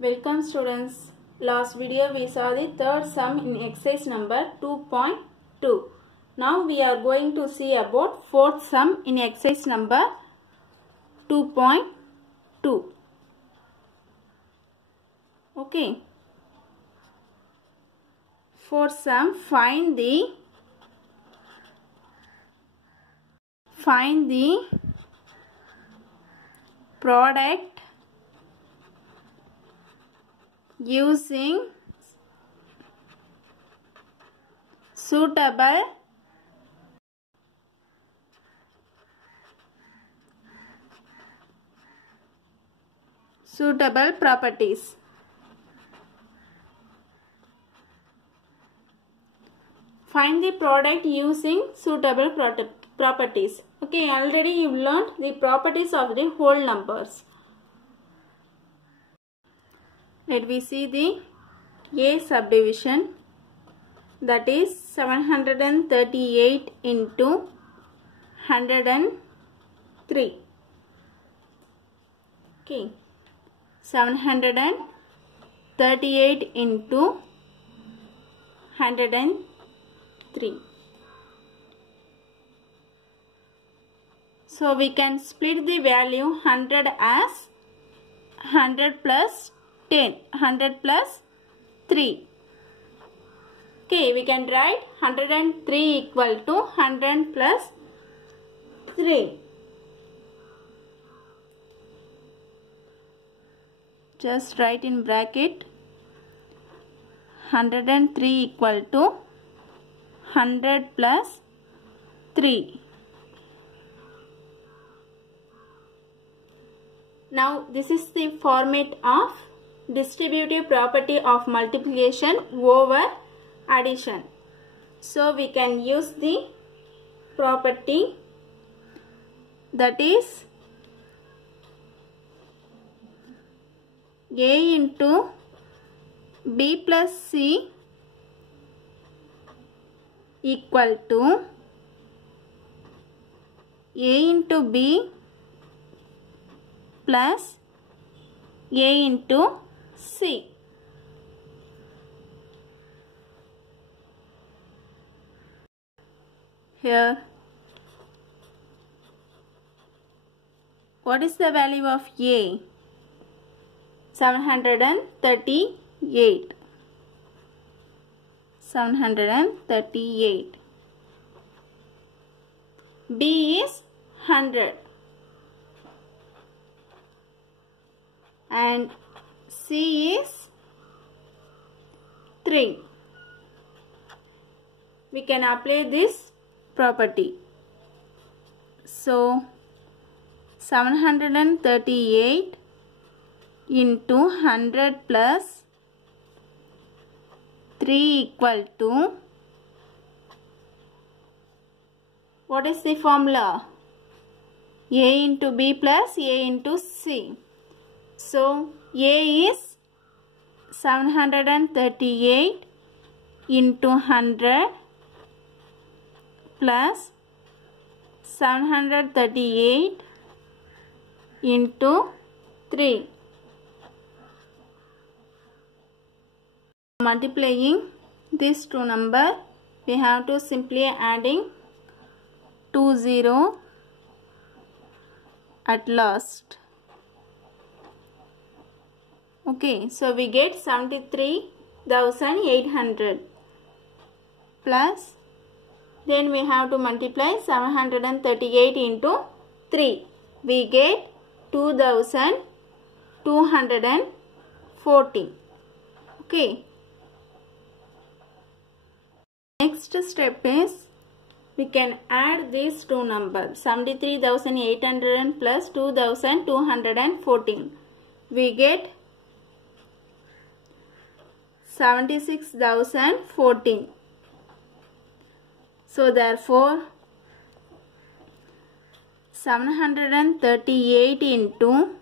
Welcome students. Last video we saw the third sum in exercise number 2.2. Now we are going to see about fourth sum in exercise number 2.2. Okay. Fourth sum, find the product using suitable properties. Find the product using suitable properties. Okay, already you learned the properties of the whole numbers. Let me see the A subdivision, that is 738 into 103. Okay, 738 into 103. So we can split the value 100 as 100 plus 10, 100 plus 3. Okay, we can write 103 equal to 100 plus 3. Just write in bracket 103 equal to 100 plus 3. Now this is the format of distributive property of multiplication over addition. So we can use the property, that is A into B plus C equal to A into B plus A into C. Here, what is the value of A? 738. 738. B is 100. And C is 3. We can apply this property. So 738 into 100 plus 3 equal to, what is the formula? A into B plus A into C. So A is 738 into 100 plus 738 into 3. Multiplying these two numbers, we have to simply adding 2 0 at last. Okay, so we get 73,800 plus, then we have to multiply 738 into 3. We get 2,240. Okay. Next step is, we can add these two numbers, 73,800 plus 2,214. We get 76,014. So therefore 738 into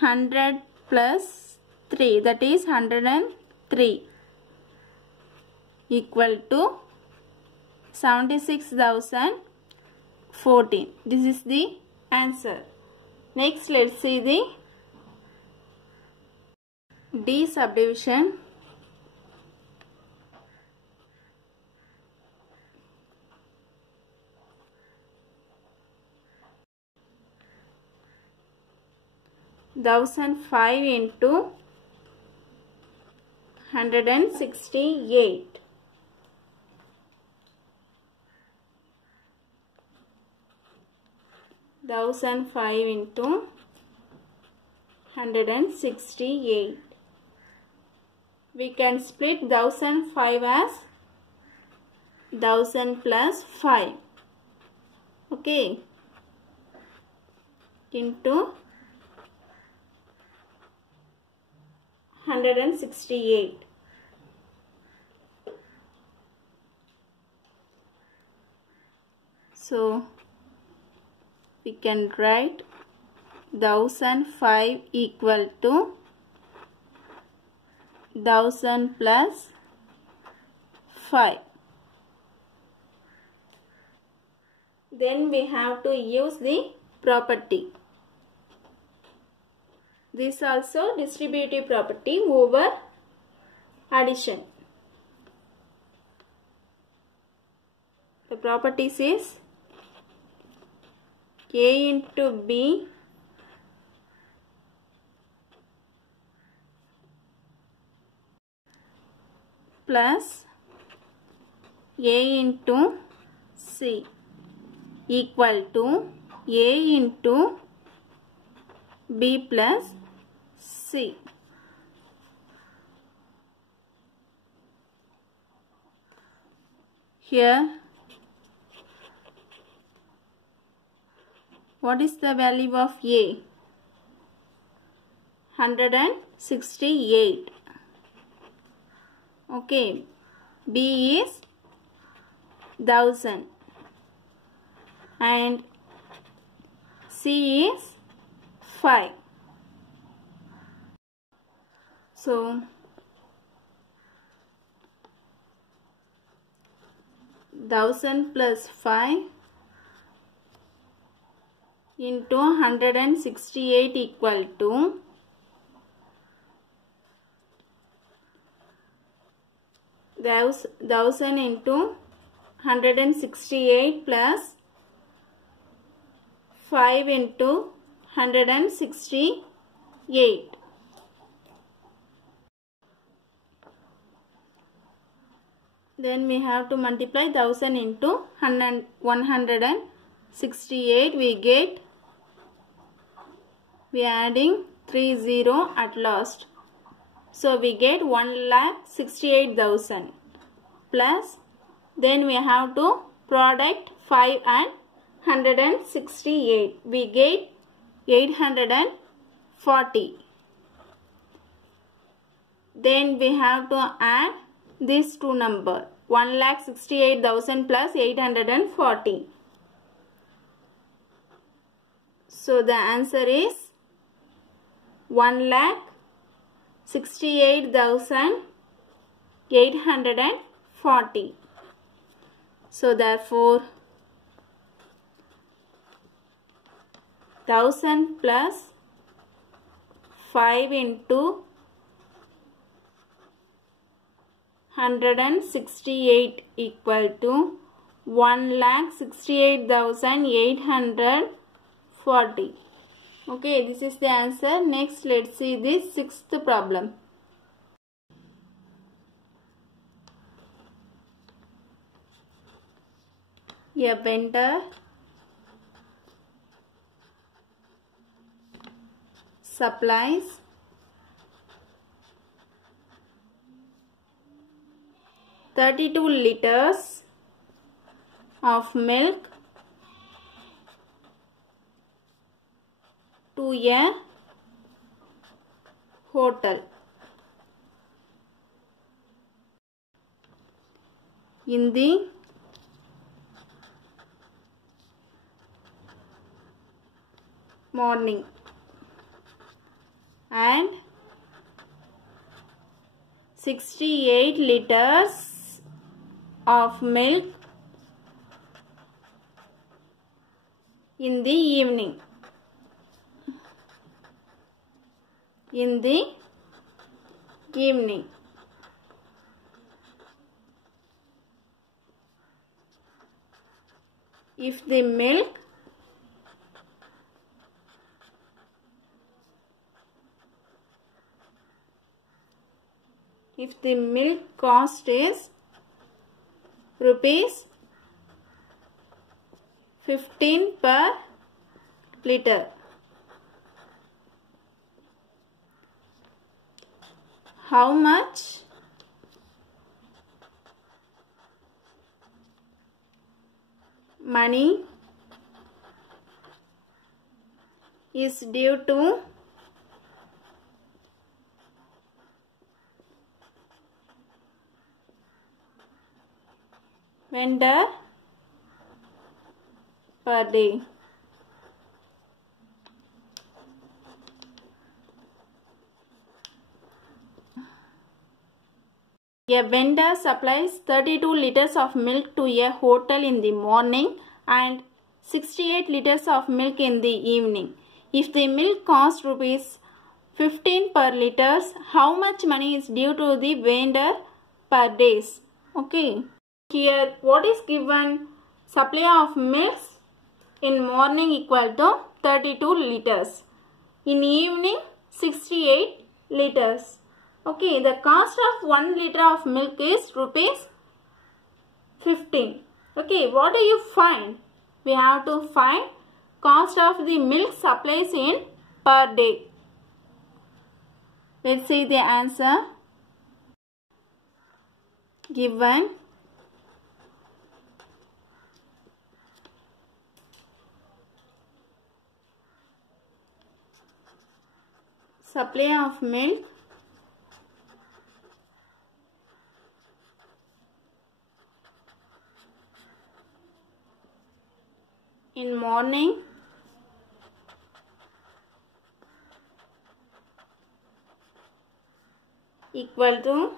100 plus 3, that is 103, equal to 76,014. This is the answer. Next, let's see the D subdivision. Thousand five into 168. Thousand five into 168. We can split 1005 as 1000 plus 5. Okay. Into 168. So we can write 1005 equal to 1000 plus 5. Then we have to use the property. This also distributive property over addition. The properties is A into B plus A into C equal to A into B plus C. Here, what is the value of A? 168. Okay. B is 1000 and C is 5. So 1000 plus 5 into 168 equal to 1000 into 168 plus 5 into 168. Then we have to multiply 1000 into 168. We are adding 30 at last. So we get 1,68,000 plus, then we have to product 5 and 168. We get 840. Then we have to add these two numbers, 1,68,000 plus 840. So the answer is 1,68,840. So therefore 1000 plus 5 into 168 equal to 1,68,840. Okay, this is the answer. Next, let's see this sixth problem. A vendor supplies 32 liters of milk to a hotel. In the morning and 68 liters of milk in the evening. In the evening. If the milk cost is rupees 15 per liter, how much money is due to vendor per day? A vendor supplies 32 liters of milk to a hotel in the morning and 68 liters of milk in the evening. If the milk costs rupees 15 per liters, how much money is due to the vendor per days? Okay. Here what is given? Supply of milk in morning equal to 32 liters. In evening 68 liters. Okay, the cost of 1 liter of milk is rupees 15. Okay, what do you find? We have to find cost of the milk supplies in per day. Let's see the answer. Given supply of milk in morning equal to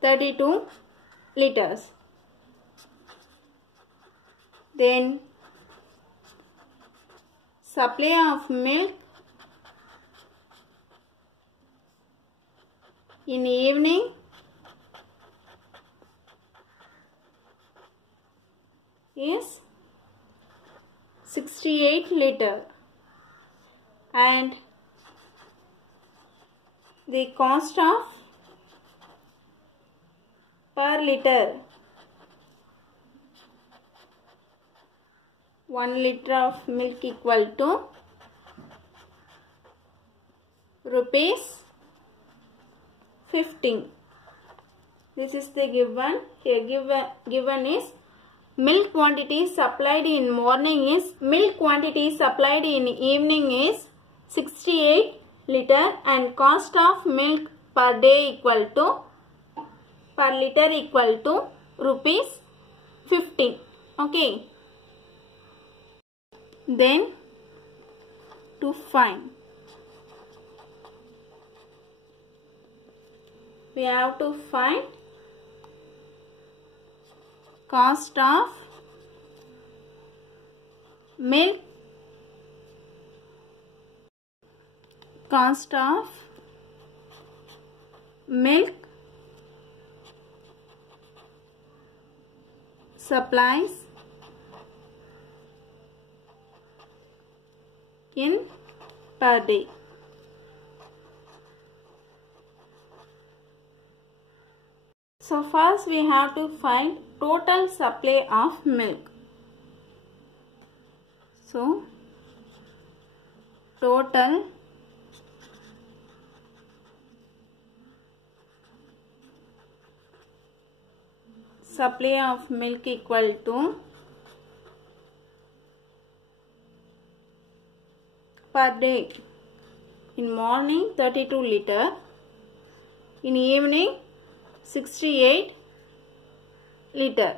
32 liters. Then supply of milk in evening is 68 liter and the cost of per liter 1 liter of milk equal to rupees 15. This is the given. Here given is milk quantity supplied in morning is milk quantity supplied in evening is 68 liter and cost of milk per day equal to per liter equal to rupees 15. Okay. Then to find, we have to find cost of milk supplies in per day. So first we have to find total supply of milk. So total supply of milk equal to per day. In morning 32 liter, in evening 68 liter.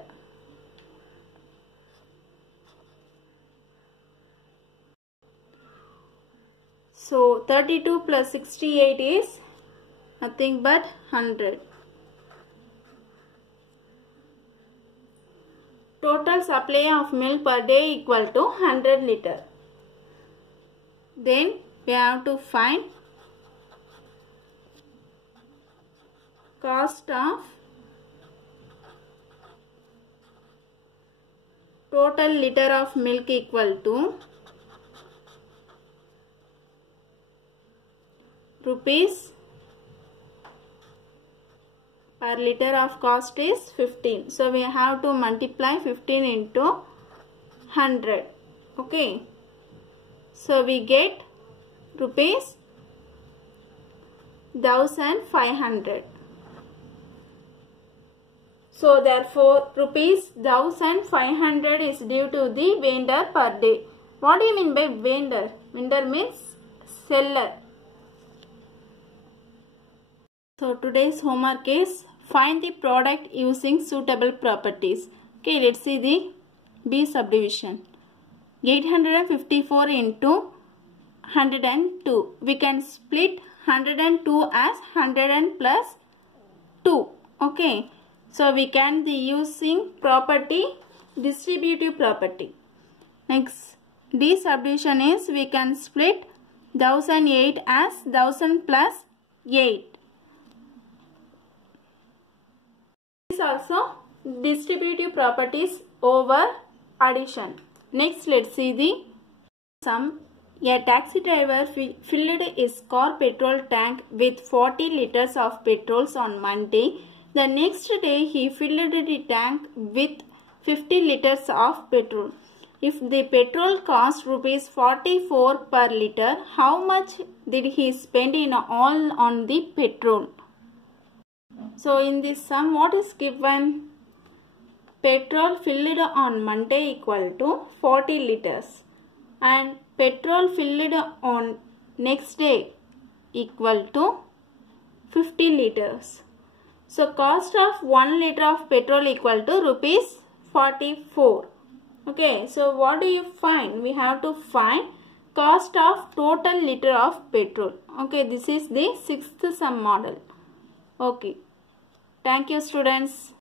So 32 plus 68 is nothing but 100. Total supply of milk per day equal to 100 liter. Then we have to find cost of total liter of milk equal to rupees per liter of cost is 15. So we have to multiply 15 into 100. Okay. So we get rupees 1500. So therefore rupees 1500 is due to the vendor per day. What do you mean by vendor? Vendor means seller. So today's homework is find the product using suitable properties. Okay, let's see the B subdivision. 854 into 102. We can split 102 as 100 plus 2. Okay. So we can be using property, distributive property. Next, D subdivision is we can split 1008 as 1000 plus 8. This also distributive properties over addition. Next, let's see the sum. A taxi driver filled his car petrol tank with 40 liters of petrol on Monday. The next day, he filled the tank with 50 liters of petrol. If the petrol cost rupees 44 per liter, how much did he spend in all on the petrol? So in this sum, what is given? Petrol filled on Monday equal to 40 liters and petrol filled on next day equal to 50 liters. So cost of 1 liter of petrol equal to rupees 44. Okay, so what do you find? We have to find cost of total liter of petrol. Okay, this is the 6th sum model. Okay. Thank you, students.